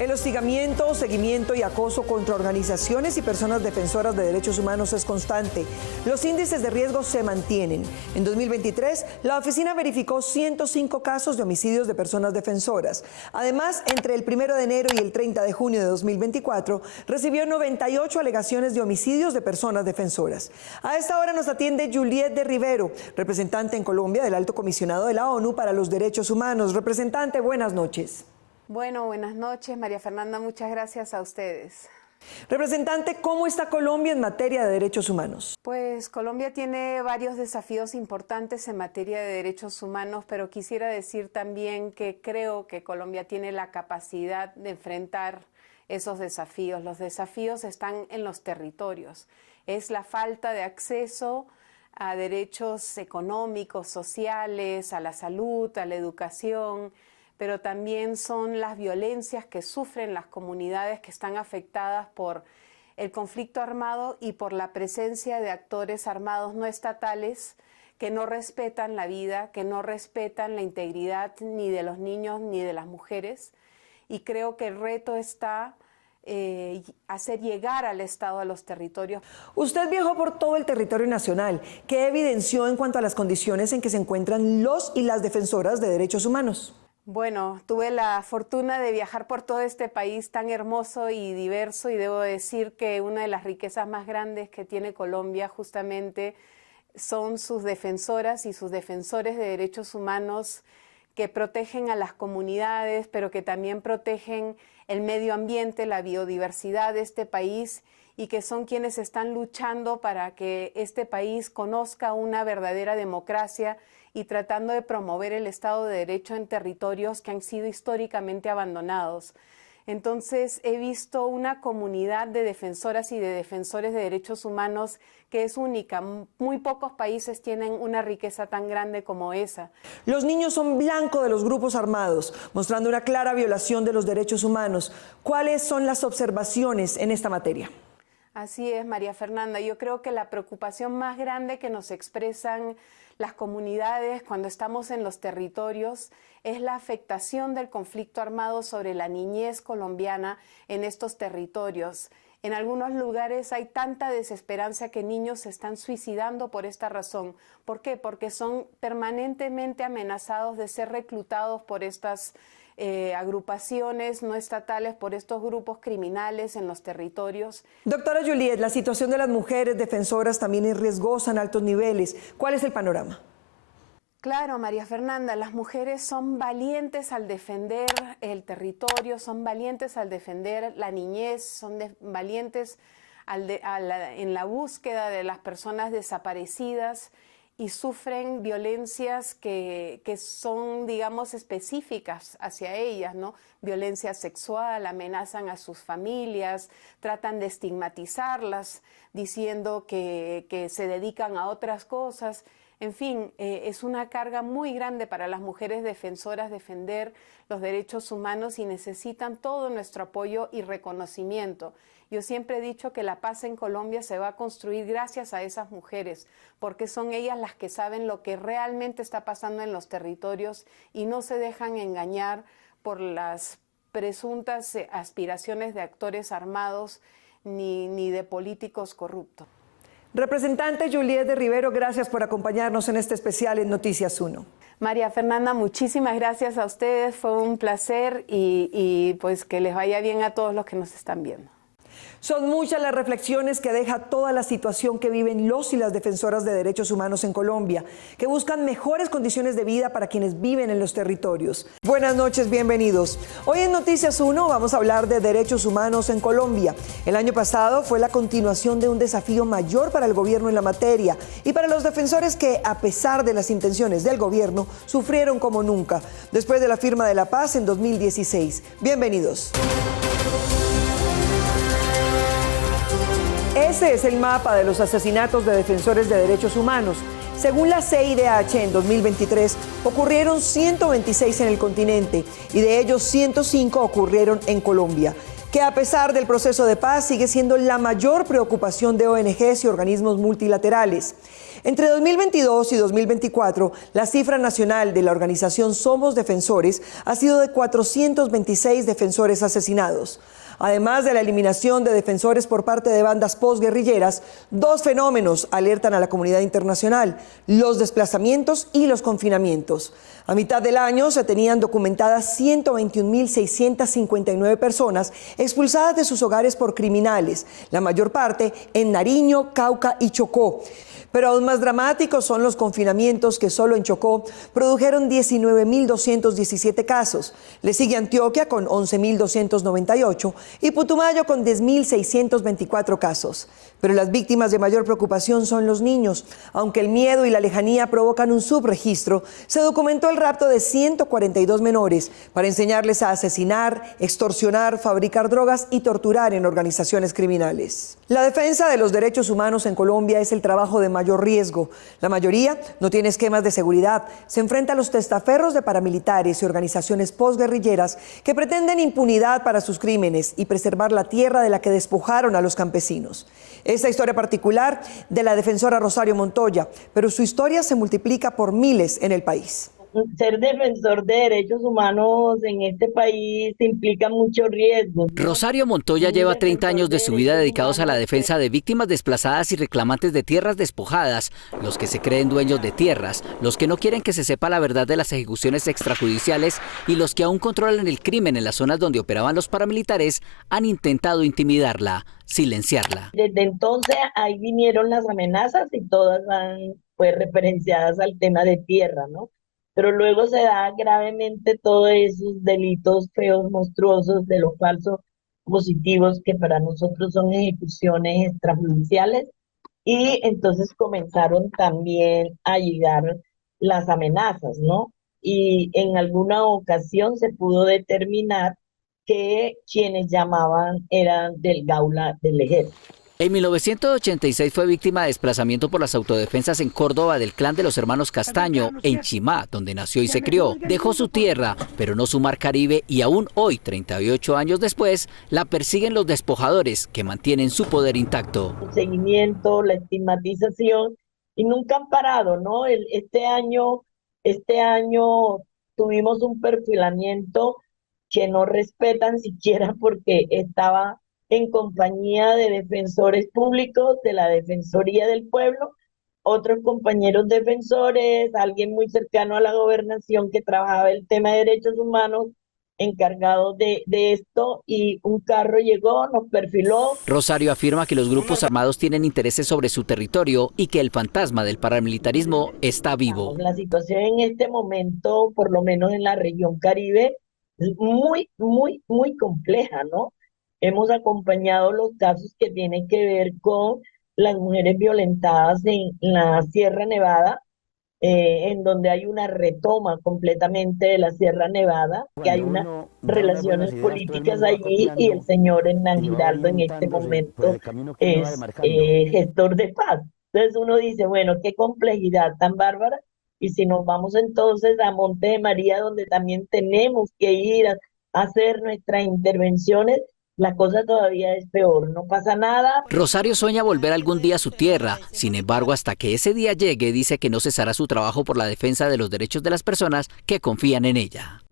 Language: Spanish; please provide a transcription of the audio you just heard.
El hostigamiento, seguimiento y acoso contra organizaciones y personas defensoras de derechos humanos es constante. Los índices de riesgo se mantienen. En 2023, la oficina verificó 105 casos de homicidios de personas defensoras. Además, entre el 1 de enero y el 30 de junio de 2024, recibió 98 alegaciones de homicidios de personas defensoras. A esta hora nos atiende Juliet de Rivero, representante en Colombia del Alto Comisionado de la ONU para los Derechos Humanos. Representante, buenas noches. Bueno, buenas noches, María Fernanda, muchas gracias a ustedes. Representante, ¿cómo está Colombia en materia de derechos humanos? Pues Colombia tiene varios desafíos importantes en materia de derechos humanos, pero quisiera decir también que creo que Colombia tiene la capacidad de enfrentar esos desafíos. Los desafíos están en los territorios. Es la falta de acceso a derechos económicos, sociales, a la salud, a la educación, pero también son las violencias que sufren las comunidades que están afectadas por el conflicto armado y por la presencia de actores armados no estatales que no respetan la vida, que no respetan la integridad ni de los niños ni de las mujeres. Y creo que el reto está hacer llegar al Estado a los territorios. Usted viajó por todo el territorio nacional. ¿Qué evidenció en cuanto a las condiciones en que se encuentran los y las defensoras de derechos humanos? Bueno, tuve la fortuna de viajar por todo este país tan hermoso y diverso, y debo decir que una de las riquezas más grandes que tiene Colombia justamente son sus defensoras y sus defensores de derechos humanos que protegen a las comunidades, pero que también protegen el medio ambiente, la biodiversidad de este país, y que son quienes están luchando para que este país conozca una verdadera democracia y tratando de promover el Estado de Derecho en territorios que han sido históricamente abandonados. Entonces he visto una comunidad de defensoras y de defensores de derechos humanos que es única. Muy pocos países tienen una riqueza tan grande como esa. Los niños son blanco de los grupos armados, mostrando una clara violación de los derechos humanos. ¿Cuáles son las observaciones en esta materia? Así es, María Fernanda. Yo creo que la preocupación más grande que nos expresan las comunidades cuando estamos en los territorios es la afectación del conflicto armado sobre la niñez colombiana en estos territorios. En algunos lugares hay tanta desesperanza que niños se están suicidando por esta razón. ¿Por qué? Porque son permanentemente amenazados de ser reclutados por estas agrupaciones no estatales, por estos grupos criminales en los territorios. Doctora Juliet, la situación de las mujeres defensoras también es riesgosa en altos niveles. ¿Cuál es el panorama? Claro, María Fernanda, las mujeres son valientes al defender el territorio, son valientes al defender la niñez, son valientes en la búsqueda de las personas desaparecidas, y sufren violencias que son, digamos, específicas hacia ellas, ¿no? Violencia sexual, amenazan a sus familias, tratan de estigmatizarlas, diciendo que se dedican a otras cosas. En fin, es una carga muy grande para las mujeres defensoras defender los derechos humanos y necesitan todo nuestro apoyo y reconocimiento. Yo siempre he dicho que la paz en Colombia se va a construir gracias a esas mujeres, porque son ellas las que saben lo que realmente está pasando en los territorios y no se dejan engañar por las presuntas aspiraciones de actores armados ni de políticos corruptos. Representante Juliet de Rivero, gracias por acompañarnos en este especial en Noticias 1. María Fernanda, muchísimas gracias a ustedes, fue un placer y pues que les vaya bien a todos los que nos están viendo. Son muchas las reflexiones que deja toda la situación que viven los y las defensoras de derechos humanos en Colombia, que buscan mejores condiciones de vida para quienes viven en los territorios. Buenas noches, bienvenidos. Hoy en Noticias 1 vamos a hablar de derechos humanos en Colombia. El año pasado fue la continuación de un desafío mayor para el gobierno en la materia y para los defensores que, a pesar de las intenciones del gobierno, sufrieron como nunca, después de la firma de la paz en 2016. Bienvenidos. Este es el mapa de los asesinatos de defensores de derechos humanos. Según la CIDH, en 2023 ocurrieron 126 en el continente y de ellos 105 ocurrieron en Colombia, que a pesar del proceso de paz sigue siendo la mayor preocupación de ONGs y organismos multilaterales. Entre 2022 y 2024, la cifra nacional de la organización Somos Defensores ha sido de 426 defensores asesinados. Además de la eliminación de defensores por parte de bandas postguerrilleras, dos fenómenos alertan a la comunidad internacional: los desplazamientos y los confinamientos. A mitad del año se tenían documentadas 121.659 personas expulsadas de sus hogares por criminales, la mayor parte en Nariño, Cauca y Chocó. Pero aún más dramáticos son los confinamientos, que solo en Chocó produjeron 19.217 casos. Le sigue Antioquia con 11.298 y Putumayo con 10.624 casos. Pero las víctimas de mayor preocupación son los niños. Aunque el miedo y la lejanía provocan un subregistro, se documentó el rapto de 142 menores para enseñarles a asesinar, extorsionar, fabricar drogas y torturar en organizaciones criminales. La defensa de los derechos humanos en Colombia es el trabajo de mayor riesgo. La mayoría no tiene esquemas de seguridad. Se enfrenta a los testaferros de paramilitares y organizaciones postguerrilleras que pretenden impunidad para sus crímenes y preservar la tierra de la que despojaron a los campesinos. Esta historia particular de la defensora Rosario Montoya, pero su historia se multiplica por miles en el país. Ser defensor de derechos humanos en este país implica mucho riesgo, ¿no? Rosario Montoya lleva 30 años de su vida dedicados a la defensa de víctimas desplazadas y reclamantes de tierras despojadas, los que se creen dueños de tierras, los que no quieren que se sepa la verdad de las ejecuciones extrajudiciales y los que aún controlan el crimen en las zonas donde operaban los paramilitares han intentado intimidarla, silenciarla. Desde entonces ahí vinieron las amenazas y todas van pues referenciadas al tema de tierra, ¿no? Pero luego se da gravemente todos esos delitos feos, monstruosos, de los falsos positivos, que para nosotros son ejecuciones extrajudiciales, y entonces comenzaron también a llegar las amenazas, ¿no? Y en alguna ocasión se pudo determinar que quienes llamaban eran del Gaula del Ejército. En 1986 fue víctima de desplazamiento por las autodefensas en Córdoba del clan de los hermanos Castaño, en Chimá, donde nació y se crió. Dejó su tierra, pero no su mar Caribe, y aún hoy, 38 años después, la persiguen los despojadores que mantienen su poder intacto. El seguimiento, la estigmatización, y nunca han parado, ¿no? Este año tuvimos un perfilamiento que no respetan siquiera, porque estaba en compañía de defensores públicos, de la Defensoría del Pueblo, otros compañeros defensores, alguien muy cercano a la gobernación que trabajaba el tema de derechos humanos, encargado de esto, y un carro llegó, nos perfiló. Rosario afirma que los grupos armados tienen intereses sobre su territorio y que el fantasma del paramilitarismo está vivo. La situación en este momento, por lo menos en la región Caribe, es muy, muy, muy compleja, ¿no? Hemos acompañado los casos que tienen que ver con las mujeres violentadas en la Sierra Nevada, en donde hay una retoma completamente de la Sierra Nevada, que hay unas relaciones políticas allí, y el señor Hernán Giraldo en este momento es gestor de paz. Entonces uno dice, bueno, qué complejidad tan bárbara. Y si nos vamos entonces a Monte de María, donde también tenemos que ir a hacer nuestras intervenciones, la cosa todavía es peor, no pasa nada. Rosario sueña volver algún día a su tierra. Sin embargo, hasta que ese día llegue, dice que no cesará su trabajo por la defensa de los derechos de las personas que confían en ella.